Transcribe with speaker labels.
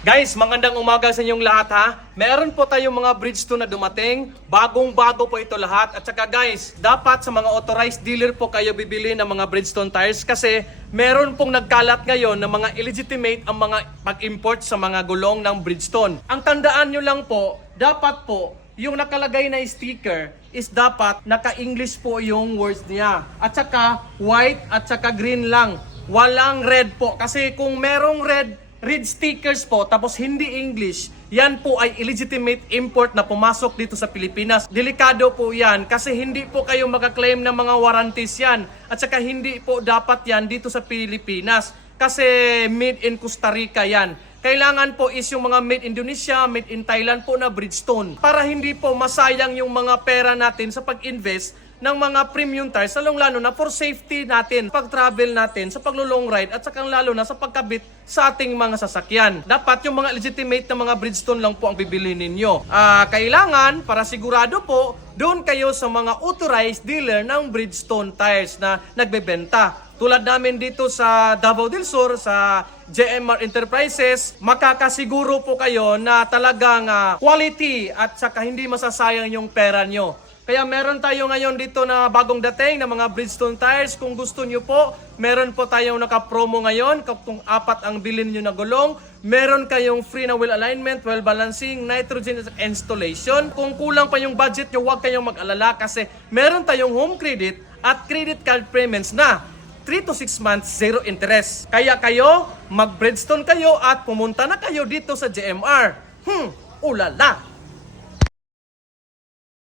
Speaker 1: Guys, magandang umaga sa inyong lahat ha. Meron po tayong mga Bridgestone na dumating. Bagong-bago po ito lahat. At saka guys, dapat sa mga authorized dealer po kayo bibili ng mga Bridgestone tires kasi meron pong nagkalat ngayon ng mga illegitimate ang mga pag-import sa mga gulong ng Bridgestone. Ang tandaan nyo lang po, dapat po yung nakalagay na sticker is dapat naka-English po yung words niya. At saka white at saka green lang. Walang red po. Kasi kung merong red, red stickers po tapos hindi English, yan po ay illegitimate import na pumasok dito sa Pilipinas. Delikado po yan kasi hindi po kayo makaklaim ng mga warranties yan. At saka hindi po dapat yan dito sa Pilipinas kasi made in Costa Rica yan. Kailangan po is yung mga made Indonesia, made in Thailand po na Bridgestone. Para hindi po masayang yung mga pera natin sa pag-invest ng mga premium tires, lalong lalo na for safety natin, pag-travel natin, sa paglo-long ride, at saka lalo na sa pagkabit sa ating mga sasakyan. Dapat yung mga legitimate na mga Bridgestone lang po ang bibili ninyo. Ah, kailangan, para sigurado po, doon kayo sa mga authorized dealer ng Bridgestone tires na nagbebenta. Tulad namin dito sa Davao del Sur, sa JMR Enterprises, makakasiguro po kayo na talagang ah, quality at saka hindi masasayang yung pera nyo. Kaya meron tayo ngayon dito na bagong dating na mga Bridgestone tires. Kung gusto nyo po, meron po tayong naka-promo ngayon. Kung apat ang bilhin nyo na gulong, meron kayong free na wheel alignment, wheel balancing, nitrogen installation. Kung kulang pa yung budget nyo, huwag kayong mag-alala kasi meron tayong home credit at credit card payments na 3 to 6 months, zero interest. Kaya kayo, mag-Bridgestone kayo at pumunta na kayo dito sa JMR. Hmm, ulala!